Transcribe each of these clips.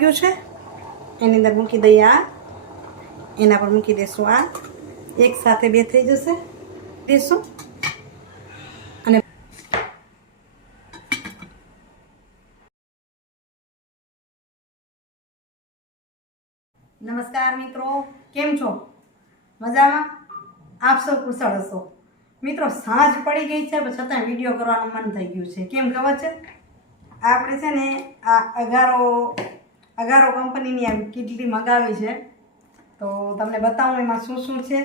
લાગ્યું છે એની અંદર મૂકી દઈએ આ, એના પર મૂકી દઈશું આ, એક સાથે બે થઈ જશે દઈશું. અને નમસ્કાર મિત્રો, કેમ છો? મજામાં? આપ સૌ કુશળ હશો. મિત્રો સાંજ પડી ગઈ છે પણ છતાં વિડીયો કરવાનું મન થઈ ગયું છે. કેમ ખબર છે? આપણે છે ને આ અગારો કંપનીની આ કિટલી મંગાવી છે, તો તમને બતાવું એમાં શું શું છે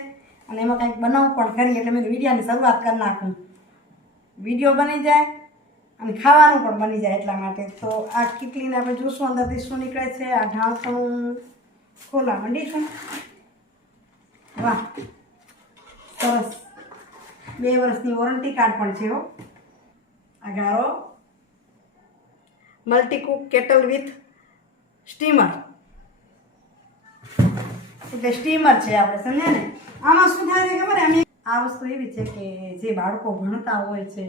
અને એમાં કંઈક બનાવવું પણ ખરી, એટલે મેં વિડીયોની શરૂઆત કરી નાખું. વિડીયો બની જાય અને ખાવાનું પણ બની જાય એટલા માટે. તો આ કિટલીને આપણે જોશું અંદરથી શું નીકળે છે. આ ઢાંકણું ખોલા મંડીશું. વાહ, સરસ, 2 વર્ષની વોરંટી કાર્ડ પણ છે હો. અગારો મલ્ટીકુક કેટલ વિથ સ્ટીમર, એટલે સ્ટીમર છે આપણે, સમજ્યા ને? આમાં શું થાય છે ખબર? અમે આ વસ્તુ એવી છે કે જે બાળકો ભણતા હોય છે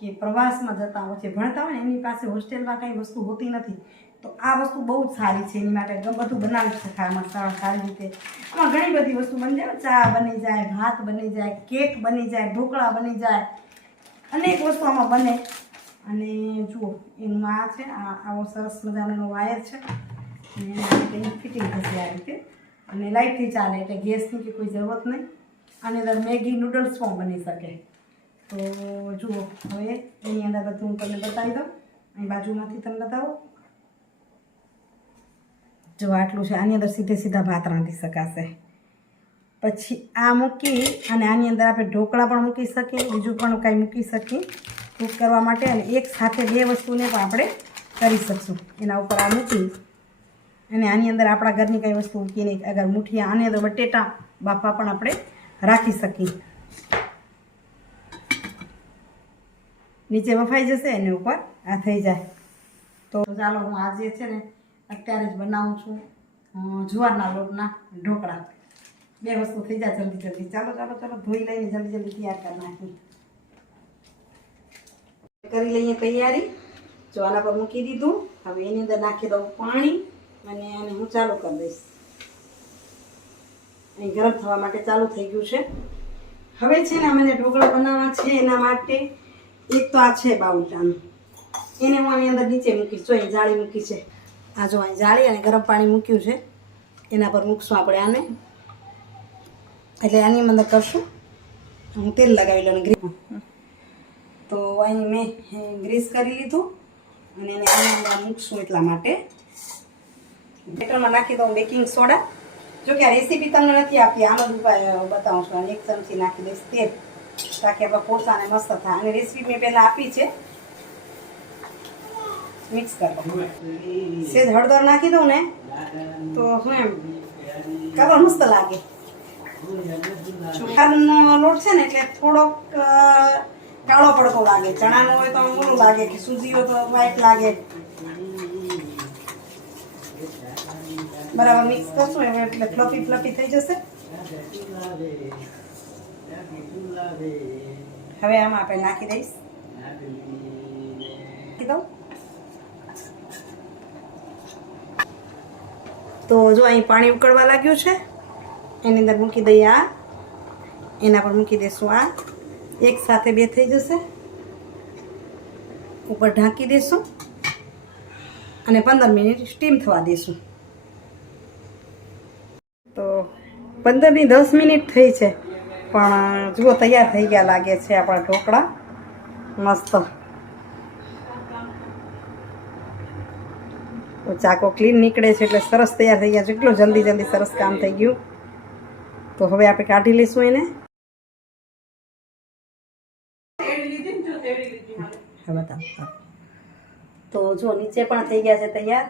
કે પ્રવાસમાં જતા હોય છે, ભણતા હોય ને એમની પાસે હોસ્ટેલમાં કંઈ વસ્તુ હોતી નથી, તો આ વસ્તુ બહુ જ સારી છે. એની માટે બધું બનાવી શકાય આમાં સારી રીતે. આમાં ઘણી બધી વસ્તુ બની જાય, ચા બની જાય, ભાત બની જાય, કેક બની જાય, ઢોકળા બની જાય, અનેક વસ્તુ આમાં બને. અને જુઓ એનું આ છે, આવો સરસ મજાનો વાયર છે અને એની ફિટિંગ થશે આ રીતે, અને લાઇટથી ચાલે, એટલે ગેસની કે કોઈ જરૂરત નહીં. આની અંદર મેગી નૂડલ્સ પણ બની શકે. તો જુઓ, હવે એની અંદર બધું હું તમને બતાવી દઉં. અહીં બાજુમાંથી તમને બતાવો. જો આટલું છે, આની અંદર સીધા ભાત રાંધી શકાશે. પછી આ મૂકી અને આની અંદર આપણે ઢોકળા પણ મૂકી શકીએ, બીજું પણ કાંઈ મૂકી શકીએ કૂક કરવા માટે. અને એક સાથે 2 વસ્તુને પણ આપણે કરી શકશું. એના ઉપર આ મૂકી અને આની અંદર આપણા ઘરની કંઈ વસ્તુ મૂકીને, અગર મુઠિયા, આની અંદર બટેટા બાફા પણ આપણે રાખી શકીએ. નીચે બફાઈ જશે, એની ઉપર આ થઈ જાય. તો ચાલો, હું આજે છે ને અત્યારે જ બનાવું છું જુવારના લોટના ઢોકળા. 2 વસ્તુ થઈ જાય જલ્દી જલ્દી. ચાલો ચાલો ચાલો, ધોઈ લઈને જલ્દી જલ્દી તૈયાર કરી નાખી. કરી લઈએ તૈયારી. જો આના પર મૂકી દીધું. હવે એની અંદર નાખી દઉં પાણી અને આને હું ચાલુ કરી દઈશ. અહીં ગરમ થવા માટે ચાલુ થઈ ગયું છે. હવે છે ને મને ઢોકળા બનાવવા છે, એના માટે એક તો આ છે બાઉલ આનું, એને હું આની અંદર નીચે મૂકીશ. જો અહીં જાળી મૂકી છે, આ જો અહીં જાળી અને ગરમ પાણી મૂક્યું છે, એના પર મૂકશું આપણે આને. એટલે આની અંદર કરશું, હું તેલ લગાવી લઉં ગ્રીસ. તો અહીં મેં ગ્રીસ કરી લીધું અને એને આની અંદર મૂકશું એટલા માટે. બેટરમાં નાખી દઉં બેકિંગ સોડા. જો કે આ રેસીપી તમને નથી આપી, આનો જ ઉપાય બતાવું છું. 1 ચમચી નાખી દઈશ તેલ, તાકી આપણે પોતાને મસ્ત થાય. અને રેસીપી મેં પહેલાં આપી છે, મિક્સ કરી દઉં. સેજ હળદર નાખી દઉં ને તો શું એમ કલર મસ્ત લાગે. ચોખાનો લોટ છે ને એટલે થોડોક કાળો પડતો લાગે. ચણાનો હોય તો ઓલું લાગે, કે સૂજી હોય તો વ્હાઈટ લાગે. બરાબર મિક્સ કરશું એટલે ફ્લફી ફ્લફી થઈ જશે. હવે આમાં આપણે નાખી દઈશ, નાખી દઉં. તો જો અહીં પાણી ઉકળવા લાગ્યું છે, એની અંદર મૂકી દઈએ આ, એના પર મૂકી દઈશું આ, એક સાથે 2 થઈ જશે. ઉપર ઢાંકી દઈશું અને 15 મિનિટ સ્ટીમ થવા દઈશું. તો 15 ની 10 મિનિટ થઈ છે, પણ જુઓ તૈયાર થઈ ગયા લાગે છે આપણા ઢોકળા મસ્ત. તો ચાકો ક્લીન નીકળે છે એટલે સરસ તૈયાર થઈ ગયા છે. એટલું જલ્દી જલ્દી સરસ કામ થઈ ગયું. તો હવે આપણે કાઢી લઈશું એને. બતાવો. તો જો નીચે પણ થઈ ગયા છે તૈયાર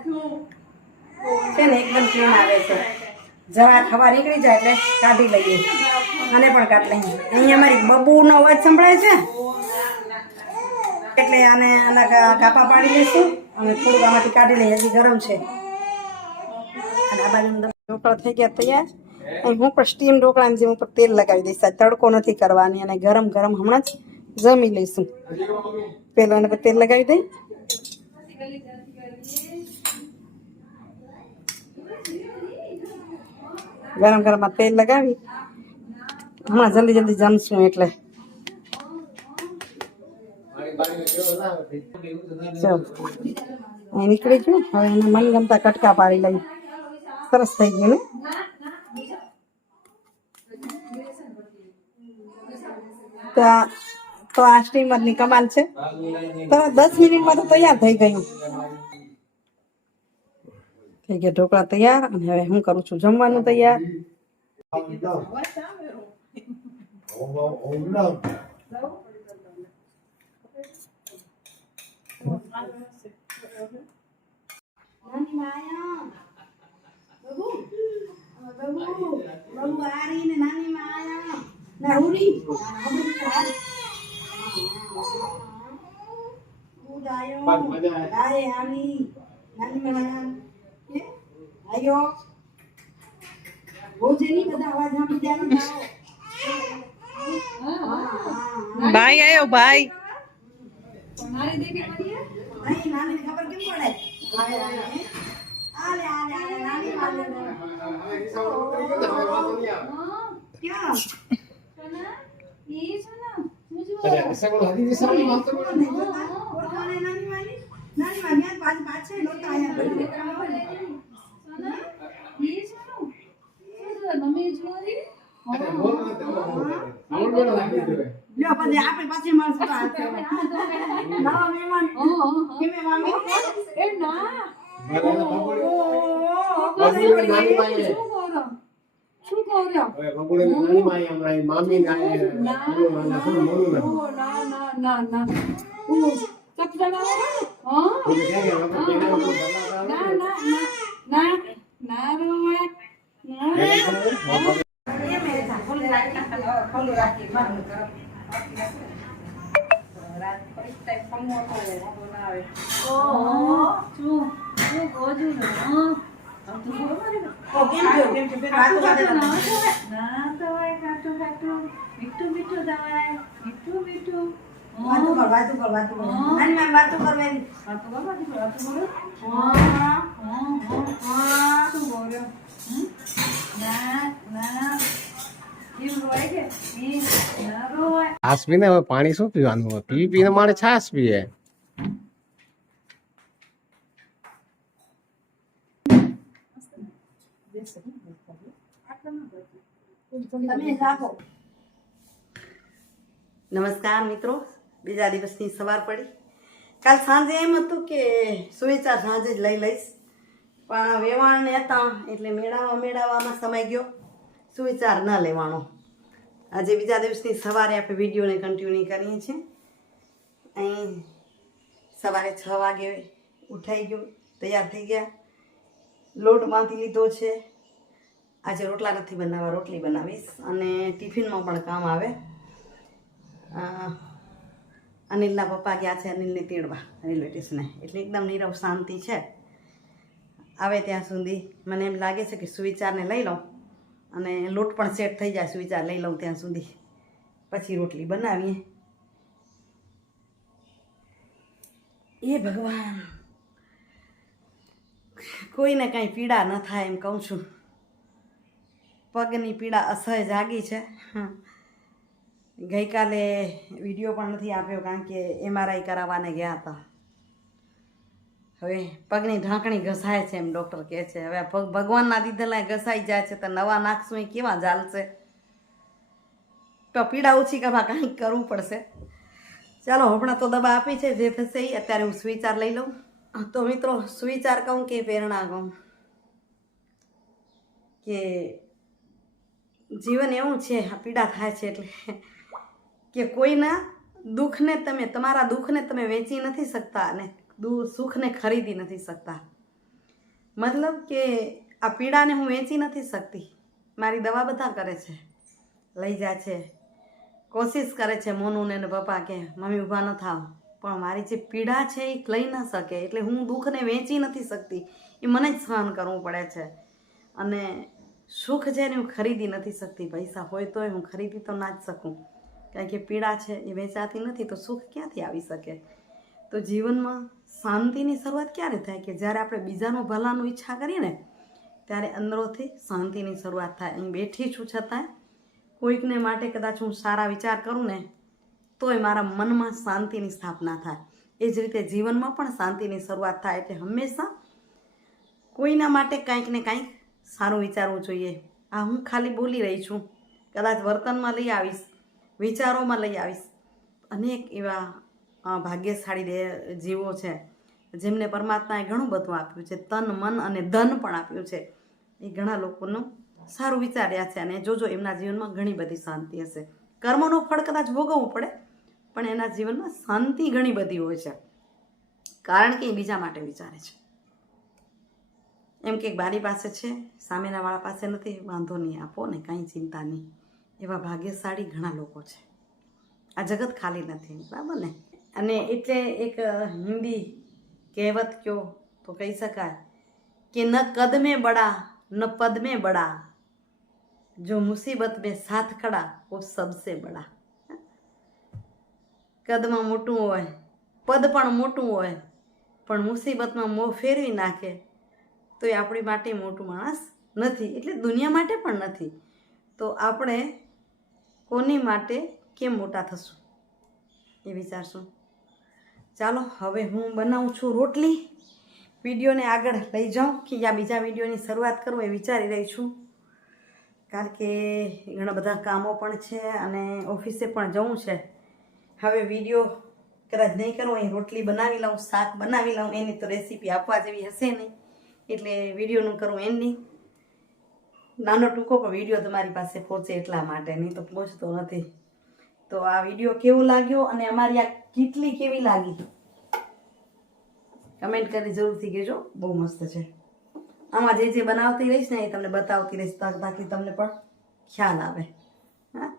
છે ને, એકદમ ક્લીન આવે છે. જરા ખવા નીકળી જાય એટલે કાઢી લઈએ, આને પણ કાઢી લઈએ. અહીંયા અમારી બબુનો અવાજ સંભળાય છે એટલે આના કાપા પાડી લઈશું અને થોડુંક આમાંથી કાઢી લઈએ. હજી ગરમ છે. અને આ બાજુ ઢોકળા થઈ ગયા તૈયાર. હું પણ સ્ટીમ ઢોકળાની જેમ ઉપર તેલ લગાવી દઈશ. તડકો નથી કરવાની અને ગરમ ગરમ હમણાં જ જમી લઈશું. પેલો એને તેલ લગાવી દઈ. ગરમ ગરમમાં તેલ લગાવી હમણાં જલ્દી જલ્દી જમશું એટલે ચાલો અહીં નીકળી ગયું. હવે એને મનગમતા કટકા પાડી લઈ. સરસ થઈ ગયું ને. તો આ સ્ટીમરની કમાલ છે. તરત 10 મિનિટમાં તો તૈયાર થઈ ગયું. થઈ ગયા ઢોકળા તૈયાર. અને હવે હું કરું છું જમવાનું તૈયાર. ભાઈ આયો ભાઈ. છાસ પીને હવે પાણી શું પીવાનું? પી પીને મારે છાસ પીએ. નમસ્કાર મિત્રો. બીજા દિવસની સવાર પડી. કાલ સાંજે એમ હતું કે સુવિચાર સાંજે જ લઈ લઈશ, પણ વેવાણ હતા એટલે મેળાવામાં સમય ગયો, સુવિચાર ન લેવાનો. આજે બીજા દિવસની સવારે આપણે વિડીયોને કન્ટિન્યુ કરીએ છીએ. અહીં સવારે 6 વાગે ઉઠાઈ ગયું, તૈયાર થઈ ગયા, લોટ બાંધી લીધો છે. આજે રોટલા નથી બનાવવા, રોટલી બનાવીશ અને ટિફિનમાં પણ કામ આવે. અનિલના પપ્પા ગયા છે અનિલને તેડવા રેલવે સ્ટેશને, એટલે એકદમ નીરવ શાંતિ છે. આવે ત્યાં સુધી મને એમ લાગે છે કે સુવિચારને લઈ લઉં અને લોટ પણ સેટ થઈ જાય, સુવિચાર લઈ લઉં ત્યાં સુધી, પછી રોટલી બનાવીએ. એ ભગવાન, કોઈને કાંઈ પીડા ન થાય એમ કહું છું. પગની પીડા અસહ્ય જાગી છે. ગઈકાલે વિડીયો પણ નથી આપ્યો કારણ કે MRI કરાવવાને ગયા હતા. હવે પગની ઢાંકણી ઘસાય છે એમ ડૉક્ટર કહે છે. હવે પગ ભગવાનના દીધેલા ઘસાઈ જાય છે તો નવા નાખશું એ કેવા ચાલશે? તો પીડા ઓછી કરવા કાંઈક કરવું પડશે. ચાલો, હમણાં તો દવા આપી છે, જે થશે એ. અત્યારે હું સુવિચાર લઈ લઉં. તો મિત્રો, સુવિચાર કહું કે પ્રેરણા કહું કે જીવન એવું છે, પીડા થાય છે એટલે કે કોઈના દુઃખને તમે, તમારા દુઃખને તમે વેચી નથી શકતા અને સુખને ખરીદી નથી શકતા. મતલબ કે આ પીડાને હું વેચી નથી શકતી. મારી દવા બધા કરે છે, લઈ જાય છે, કોશિશ કરે છે. મોનુને ને પપ્પા કે મમ્મી ઊભા ન થાવ, પણ મારી જે પીડા છે એ લઈ ન શકે, એટલે હું દુઃખને વેચી નથી શકતી. એ મને જ સહન કરવું પડે છે. અને સુખ છે ને હું ખરીદી નથી શકતી. પૈસા હોય તોય હું ખરીદી તો ના જ શકું, કારણ કે પીડા છે એ વેચાતી નથી, તો સુખ ક્યાંથી આવી શકે? તો જીવનમાં શાંતિની શરૂઆત ક્યારે થાય? કે જ્યારે આપણે બીજાનું ભલાનું ઈચ્છા કરીએ ને, ત્યારે અંદરોથી શાંતિની શરૂઆત થાય. અહીં બેઠી છું છતાંય કોઈકને માટે કદાચ હું સારા વિચાર કરું ને તોય મારા મનમાં શાંતિની સ્થાપના થાય. એ જ રીતે જીવનમાં પણ શાંતિની શરૂઆત થાય. એટલે હંમેશા કોઈના માટે કંઈક ને કંઈક સારું વિચારવું જોઈએ. આ હું ખાલી બોલી રહી છું, કદાચ વર્તનમાં લઈ આવીશ, વિચારોમાં લઈ આવીશ. અનેક એવા ભાગ્યશાળી જીવો છે જેમને પરમાત્માએ ઘણું બધું આપ્યું છે, તન મન અને ધન પણ આપ્યું છે. એ ઘણા લોકોનું સારું વિચાર્યા છે અને જોજો એમના જીવનમાં ઘણી બધી શાંતિ હશે. કર્મનું ફળ કદાચ ભોગવવું પડે પણ એના જીવનમાં શાંતિ ઘણી બધી હોય છે, કારણ કે એ બીજા માટે વિચારે છે. એમ કે બારી પાસે છે, સામેના વાળા પાસે નથી, વાંધો નહીં, આપો ને, કાંઈ ચિંતા નહીં. એવા ભાગ્યશાળી ઘણા લોકો છે. આ જગત ખાલી નથી, બરાબર ને? અને એટલે એક હિન્દી કહેવત કયો તો કહી શકાય કે ન કદ में बड़ा न पद में बड़ा, जो मुसीबत में साथ खड़ा वो सबसे बड़ा. કદમાં મોટું હોય, પદ પણ મોટું હોય, પણ મુસીબતમાં મોં ફેરવી નાખે તો એ આપણી માટે મોટું માણસ નથી, એટલે દુનિયા માટે પણ નથી. તો આપણે કોની માટે કેમ મોટા થશું એ વિચારશું. ચાલો હવે હું બનાવું છું રોટલી. વિડીયોને આગળ લઈ જાઉં કે યા બીજા વિડીયોની શરૂઆત કરું એ વિચારી રહી છું, કારણ કે ઘણા બધા કામો પણ છે અને ઓફિસે પણ જવું છે. હવે વિડીયો કદાચ નહીં કરું, અહીં રોટલી બનાવી લઉં, શાક બનાવી લઉં, એની તો રેસીપી આપવા જેવી હશે નહીં, એટલે વિડીયોનું કરું એની નાનો ટૂંકો પણ વિડીયો તમારી પાસે પહોંચે એટલા માટે, નહીં તો પહોંચતો નથી. તો આ વિડીયો કેવો લાગ્યો અને અમારી આ કીટલી કેવી લાગી કમેન્ટ કરી જરૂરથી કહેજો. બહુ મસ્ત છે. આમાં જે જે બનાવતી રહીશ ને એ તમને બતાવતી રહીશ તાકી તમને પણ ખ્યાલ આવે. હા,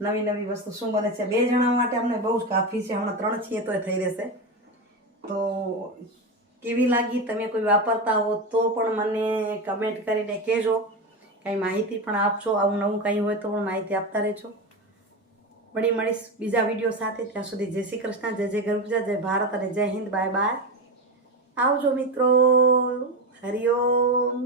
નવી નવી વસ્તુ શું બને છે. 2 જણા માટે અમને બહુ જ કાફી છે. હમણાં 3 છીએ તોય થઈ રહેશે. તો કેવી લાગી, તમે કોઈ વાપરતા હો તો પણ મને કમેન્ટ કરીને કહેજો. કંઈ માહિતી પણ આપજો. આવું નવું કંઈ હોય તો પણ માહિતી આપતા રહેજો. મળીશ બીજા વિડીયો સાથે. ત્યાં સુધી જય શ્રી કૃષ્ણ, જય જય ગરુ ગુજરાત, જય ભારત અને જય હિન્દ. Bye bye. આવજો મિત્રો. હરિઓમ.